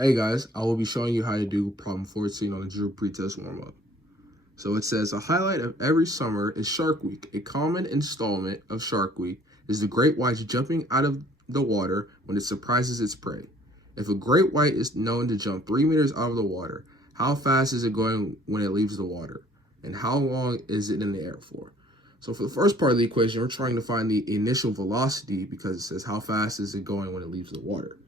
Hey guys, I will be showing you how to do problem 14 on the Drew Pre-Test Warmup. So it says, a highlight of every summer is Shark Week. A common installment of Shark Week is the great white jumping out of the water when it surprises its prey. If a great white is known to jump 3 meters out of the water, how fast is it going when it leaves the water? And how long is it in the air for? So for the first part of the equation, we're trying to find the initial velocity because it says how fast is it going when it leaves the water.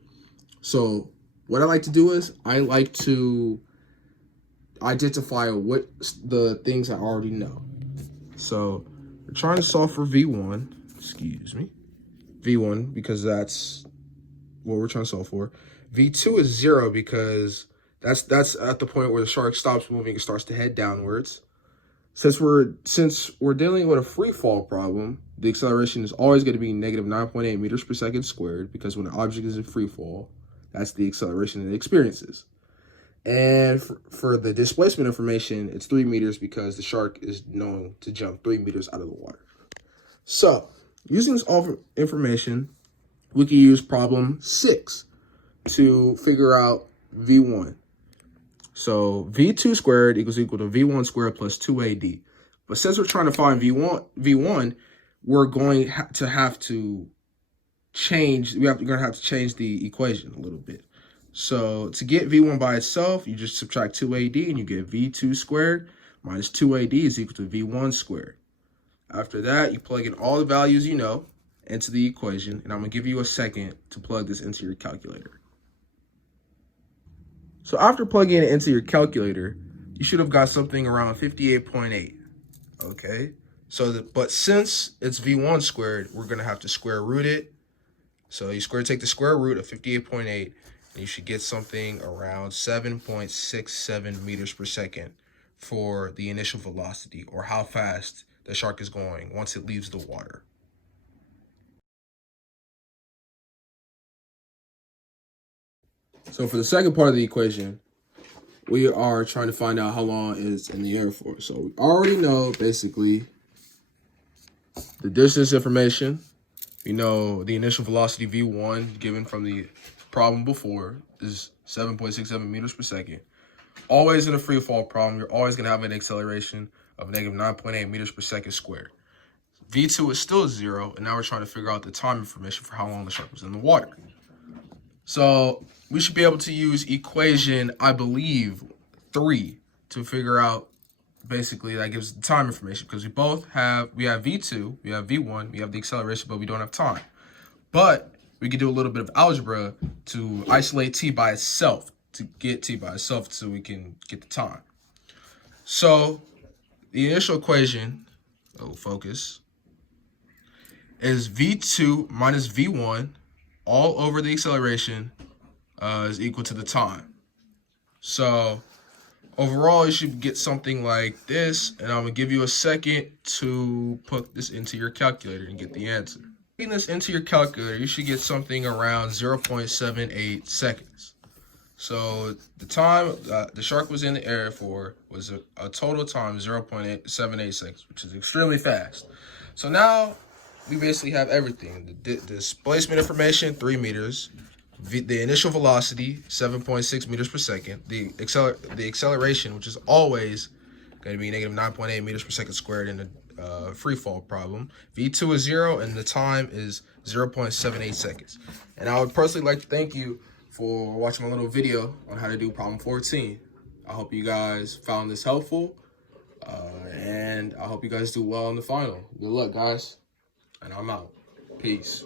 So what I like to do is I like to identify what the things I already know. So we're trying to solve for V1, V1 because that's what we're trying to solve for. V2 is 0 because that's at the point where the shark stops moving and starts to head downwards. Since we're dealing with a free fall problem, the acceleration is always going to be negative 9.8 meters per second squared because when an object is in free fall, that's the acceleration it experiences. And for the displacement information, it's 3 meters because the shark is known to jump 3 meters out of the water. So using this all information, we can use problem 6 to figure out V1. So V2 squared equals equal to V1 squared plus 2AD. But since we're trying to find V1, we're going to have to change, we're going to have to change the equation a little bit. So to get V1 by itself, you just subtract 2AD and you get V2 squared minus 2AD is equal to V1 squared. After that, you plug in all the values you know into the equation, and I'm going to give you a second to plug this into your calculator. So after plugging it into your calculator, you should have got something around 58.8, okay? But since it's V1 squared, we're going to have to square root it. So you take the square root of 58.8, and you should get something around 7.67 meters per second for the initial velocity, or how fast the shark is going once it leaves the water. So for the second part of the equation, we are trying to find out how long it's in the air for. So we already know basically the distance information. We know the initial velocity V1 given from the problem before is 7.67 meters per second. Always in a free fall problem, you're always going to have an acceleration of negative 9.8 meters per second squared. V2 is still 0, and now we're trying to figure out the time information for how long the shark was in the water. So we should be able to use equation, I believe, 3 to figure out, basically, that gives the time information, because we have V2, we have V1, we have the acceleration, but we don't have time. But we could do a little bit of algebra to isolate t by itself, to get t by itself so we can get the time. So the initial equation, focus, is V2 minus V1 all over the acceleration is equal to the time. So overall, you should get something like this, and I'm going to give you a second to put this into your calculator and get the answer. Putting this into your calculator, you should get something around 0.78 seconds. So the time the shark was in the air for was a total time 0.78 seconds, which is extremely fast. So now we basically have everything. The displacement information, 3 meters. The initial velocity, 7.6 meters per second. The acceleration, which is always going to be negative 9.8 meters per second squared in a free fall problem. V2 is 0, and the time is 0.78 seconds. And I would personally like to thank you for watching my little video on how to do problem 14. I hope you guys found this helpful, and I hope you guys do well in the final. Good luck, guys, and I'm out. Peace.